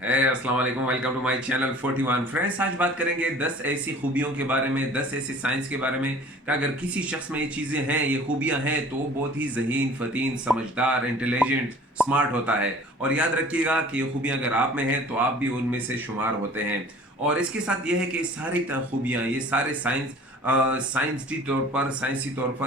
है अस्सलाम वालेकुम, welcome to my channel 41 friends. आज बात करेंगे 10 ऐसी खूबियों के बारे में, 10 ऐसी साइंस के बारे में कि अगर किसी शख्स में ये चीज़ें हैं, ये खूबियां हैं, तो वो बहुत ही ज़हीन, फतीन, समझदार, इंटेलिजेंट, स्मार्ट होता है। और याद रखिएगा कि ये खूबियां अगर आप में हैं तो आप भी उनमें से शुमार होते हैं। और इसके साथ ये है कि सारी खूबियां, ये सारे साइंसी तौर पर,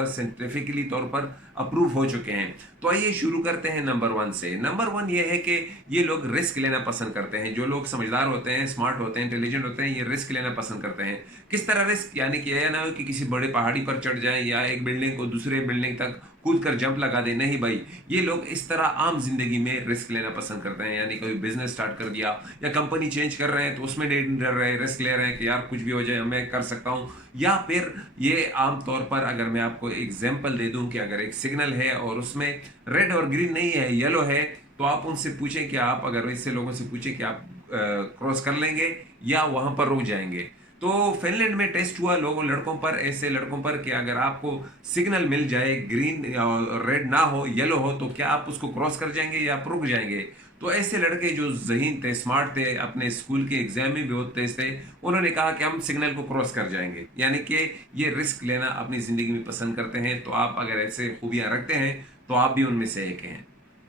साइंटिफिकली तौर पर अप्रूव हो चुके हैं। तो आइए शुरू करते हैं नंबर वन से। नंबर वन ये है कि ये लोग रिस्क लेना पसंद करते हैं। जो लोग समझदार होते हैं, स्मार्ट होते हैं, इंटेलिजेंट होते हैं, ये रिस्क लेना पसंद करते हैं। किस तरह रिस्क? यानी कि यह ना हो कि किसी बड़े पहाड़ी पर चढ़ जाएं या एक बिल्डिंग को दूसरे बिल्डिंग तक कूद कर जंप लगा दे। नहीं भाई, ये लोग इस तरह आम जिंदगी में रिस्क लेना पसंद करते हैं। यानी कोई बिजनेस स्टार्ट कर दिया या कंपनी चेंज कर रहे हैं तो उसमें नहीं डर रहे, रिस्क ले रहे हैं कि यार कुछ भी हो जाए मैं कर सकता हूँ। या फिर ये आम तौर पर अगर मैं आपको एग्जांपल दे दूं कि अगर एक सिग्नल है और उसमें रेड और ग्रीन नहीं है, येलो है, तो आप उनसे पूछें कि आप, अगर ऐसे लोगों से पूछें कि आप क्रॉस कर लेंगे या वहां पर रुक जाएंगे। तो फिनलैंड में टेस्ट हुआ लोगों लड़कों पर, ऐसे लड़कों पर, कि अगर आपको सिग्नल मिल जाए, ग्रीन रेड ना हो, येलो हो, तो क्या आप उसको क्रॉस कर जाएंगे या आप रुक जाएंगे? तो ऐसे लड़के जो ज़हीन थे, स्मार्ट थे, अपने स्कूल के एग्जाम में भी बहुत तेज थे, उन्होंने कहा कि हम सिग्नल को क्रॉस कर जाएंगे। यानी कि ये रिस्क लेना अपनी ज़िंदगी में पसंद करते हैं। तो आप अगर ऐसे खूबियां रखते हैं तो आप भी उनमें से एक हैं।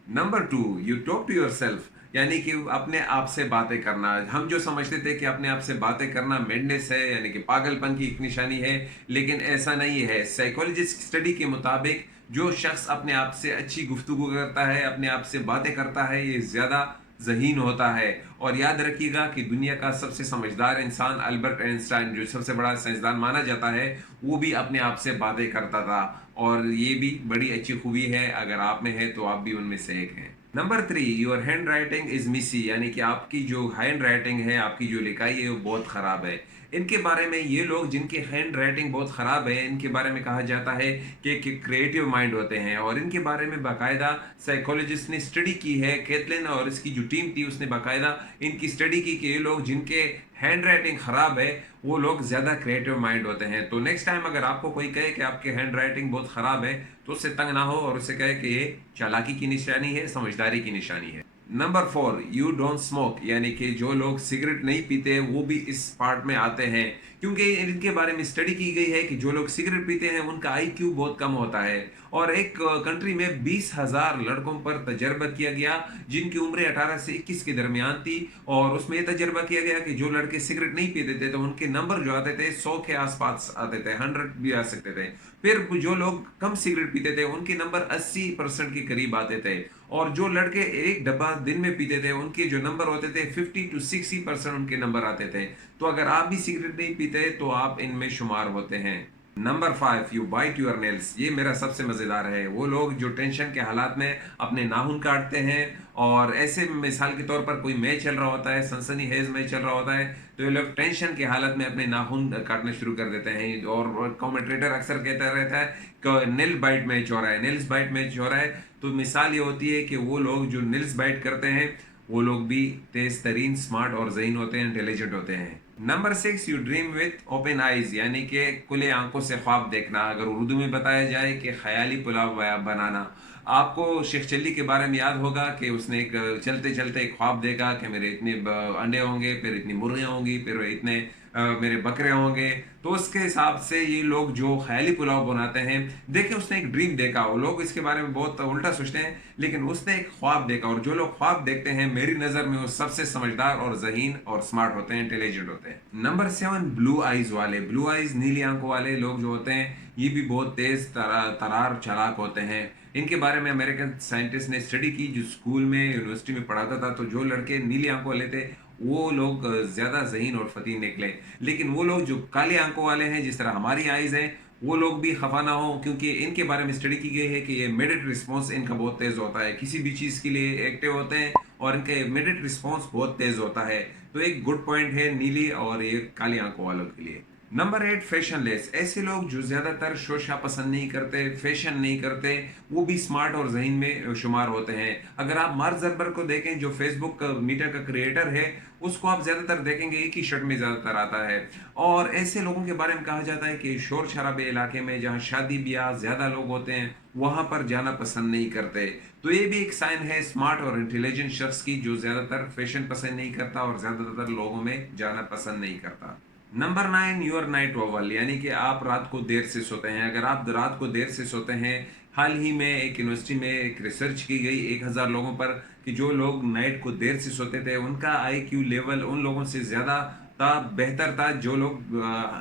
Number two, you talk to yourself. यानी कि अपने आप से बातें करना। हम जो समझते थे कि अपने आप से बातें करना मेडनेस है, यानी कि पागलपन की एक निशानी है, लेकिन ऐसा नहीं है। साइकोलॉजिस्ट स्टडी के मुताबिक जो शख्स अपने आप से अच्छी गुफ्तगू करता है, अपने आप से बातें करता है, ये ज़्यादा ज़हीन होता है। और याद रखिएगा कि दुनिया का सबसे समझदार इंसान अल्बर्ट आइंस्टाइन, जो सबसे बड़ा साइंसदान माना जाता है, वो भी अपने आप से बातें करता था। और ये भी बड़ी अच्छी खूबी है। अगर आप में है तो आप भी उनमें से एक हैं। Number three, your hand writing is मिसी। यानी कि आपकी जो हैंड राइटिंग है, आपकी जो लिखाई है, वो बहुत ख़राब है। इनके बारे में, ये लोग जिनकी हैंड राइटिंग बहुत ख़राब है, इनके बारे में कहा जाता है कि क्रिएटिव माइंड होते हैं। और इनके बारे में बाकायदा साइकोलॉजिस्ट ने स्टडी की है। कैथलिन और इसकी जो टीम थी उसने बाकायदा इनकी स्टडी की कि ये लोग जिनके हैंड राइटिंग ख़राब है, वो लोग ज़्यादा क्रिएटिव माइंड होते हैं। तो नेक्स्ट टाइम अगर आपको कोई कहे कि आपकी हैंड राइटिंग बहुत ख़राब है, तो उससे तंग ना हो और उससे कहे कि ये चालाकी की निशानी है, समझदारी की निशानी है। Number four, you don't smoke. यानी कि जो लोग सिगरेट नहीं पीते वो भी इस पार्ट में आते हैं, क्योंकि इनके बारे में स्टडी की गई है कि जो लोग सिगरेट पीते हैं उनका आईक्यू बहुत कम होता है। और एक कंट्री में 20,000 लड़कों पर तजर्बा किया गया जिनकी उम्र 18 से 21 के दरमियान थी। और उसमें यह तजर्बा किया गया कि जो लड़के सिगरेट नहीं पीते थे तो उनके नंबर जो आते थे 100 के आसपास आते थे, 100 भी आ सकते थे। फिर जो लोग कम सिगरेट पीते थे उनके नंबर 80% के करीब आते थे। और जो लड़के एक डब्बा दिन में पीते थे उनके जो नंबर होते थे 50 to 60% उनके नंबर आते थे। तो अगर आप भी सिगरेट नहीं पीते तो आप इनमें शुमार होते हैं। Number five, you bite your nails. ये मेरा सबसे मज़ेदार है। वो लोग जो टेंशन के हालात में अपने नाखून काटते हैं, और ऐसे मिसाल के तौर पर कोई मैच चल रहा होता है, सनसनी हेज मैच चल रहा होता है, तो ये लोग टेंशन की हालत में अपने नाखून काटना शुरू कर देते हैं। और कमेंटेटर अक्सर कहता रहता है कि नेल बाइट मैच हो रहा है, नेल्स बाइट मैच हो रहा है। तो मिसाल ये होती है कि वो लोग जो नेल्स बाइट करते हैं वो लोग भी तेज तरीन, स्मार्ट और जहीन होते हैं, इंटेलिजेंट होते हैं। Number six, you dream with open eyes. यानी कि खुले आंखों से ख्वाब देखना। अगर उर्दू में बताया जाए कि ख्याली पुलाव बनाना। आपको शेख चल्ली के बारे में याद होगा कि उसने एक चलते चलते एक ख्वाब देखा कि मेरे इतने अंडे होंगे, फिर इतनी मुर्गियां होंगी, फिर इतने मेरे बकरे होंगे। तो उसके हिसाब से ये लोग जो ख्याली पुलाव बनाते हैं, देखिए उसने एक ड्रीम देखा। वो लोग इसके बारे में बहुत उल्टा सोचते हैं, लेकिन उसने एक ख्वाब देखा। और जो लोग ख्वाब देखते हैं मेरी नज़र में वो सबसे समझदार और जहीन और स्मार्ट होते हैं, इंटेलिजेंट होते हैं। नंबर सेवन, ब्लू आइज वाले। ब्लू आइज, नीली आंखों वाले लोग जो होते हैं, ये भी बहुत तेज तरार चालाक होते हैं। इनके बारे में अमेरिकन साइंटिस्ट ने स्टडी की, जो स्कूल में, यूनिवर्सिटी में पढ़ाता था। तो जो लड़के नीली आंखों वाले थे वो लोग ज़्यादा जहीन और फतीन निकले। लेकिन वो लोग जो काली आंखों वाले हैं, जिस तरह हमारी आइज़ हैं, वो लोग भी खफा ना हो, क्योंकि इनके बारे में स्टडी की गई है कि ये इमीडिएट रिस्पॉन्स इनका बहुत तेज़ होता है, किसी भी चीज़ के लिए एक्टिव होते हैं और इनका इमीडिएट रिस्पॉन्स बहुत तेज़ होता है। तो एक गुड पॉइंट है नीली और ये काली आंखों वालों के लिए। Number 8 fashion less. ऐसे लोग जो ज़्यादातर शोशा पसंद नहीं करते, फैशन नहीं करते, वो भी स्मार्ट और ज़हीन में शुमार होते हैं। अगर आप मार्क ज़करबर्ग को देखें जो फ़ेसबुक का मीटा का क्रिएटर है, उसको आप ज़्यादातर देखेंगे एक ही शर्ट में ज़्यादातर आता है। और ऐसे लोगों के बारे में कहा जाता है कि शोर-शराबे इलाके में जहाँ शादी-ब्याह ज़्यादा लोग होते हैं, वहाँ पर जाना पसंद नहीं करते। तो ये भी एक साइन है स्मार्ट और इंटेलिजेंट शख्स की जो ज़्यादातर फैशन पसंद नहीं करता और ज़्यादातर लोगों में जाना पसंद नहीं करता। नंबर 9 योर नाइट ओवल, यानी कि आप रात को देर से सोते हैं। अगर आप रात को देर से सोते हैं, हाल ही में एक यूनिवर्सिटी में एक रिसर्च की गई 1000 लोगों पर कि जो लोग नाइट को देर से सोते थे उनका आईक्यू लेवल उन लोगों से ज़्यादा था, बेहतर था जो लोग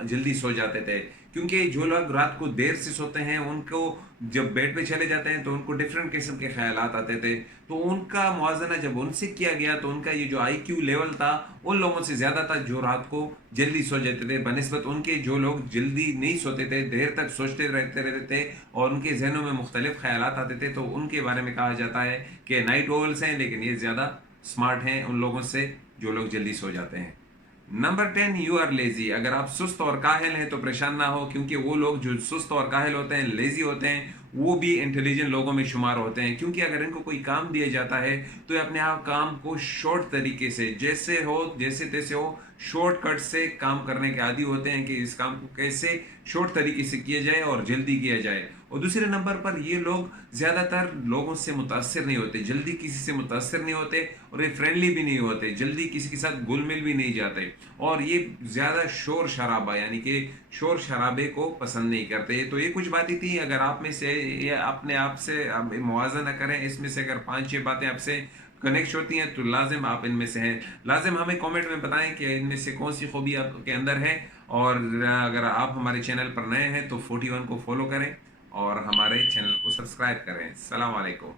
जल्दी सो जाते थे। क्योंकि जो लोग रात को देर से सोते हैं उनको जब बेड पे चले जाते हैं तो उनको डिफरेंट किस्म के ख्यालात आते थे। तो उनका मुआज़ना जब उनसे किया गया तो उनका ये जो आईक्यू लेवल था उन लोगों से ज़्यादा था जो रात को जल्दी सो जाते थे, बनिस्बत उनके जो लोग जल्दी नहीं सोते थे, देर तक सोचते रहते थे और उनके ज़हनों में मुख्तलिफ ख़यालात आते थे। तो उनके बारे में कहा जाता है कि नाइट ओवल्स हैं, लेकिन ये ज़्यादा स्मार्ट हैं उन लोगों से जो लोग जल्दी सो जाते हैं। Number 10 you are lazy. अगर आप सुस्त और काहिल हैं तो परेशान ना हो, क्योंकि वो लोग जो सुस्त और काहिल होते हैं, लेजी होते हैं, वो भी इंटेलिजेंट लोगों में शुमार होते हैं। क्योंकि अगर इनको कोई काम दिया जाता है तो ये अपने आप काम को शॉर्ट तरीके से जैसे हो जैसे तैसे हो शॉर्टकट से काम करने के आदी होते हैं कि इस काम को कैसे शॉर्ट तरीके से किया जाए और जल्दी किया जाए। और दूसरे नंबर पर ये लोग ज़्यादातर लोगों से मुतासर नहीं होते, जल्दी किसी से मुतासर नहीं होते और ये फ्रेंडली भी नहीं होते, जल्दी किसी के साथ घुल मिल भी नहीं जाते। और ये ज़्यादा शोर शराबा यानी कि शोर शराबे को पसंद नहीं करते। तो ये कुछ बातें थी, अगर आप में से ये अपने आप से आप मुआवजा करें, इसमें से अगर 5-6 बातें आपसे कनेक्ट होती हैं तो लाजिम आप इनमें से हैं। लाजिम हमें कमेंट में बताएं कि इनमें से कौन सी खूबी आपके अंदर है। और अगर आप हमारे चैनल पर नए हैं तो 41 को फॉलो करें और हमारे चैनल को सब्सक्राइब करें। सलाम अलैकुम।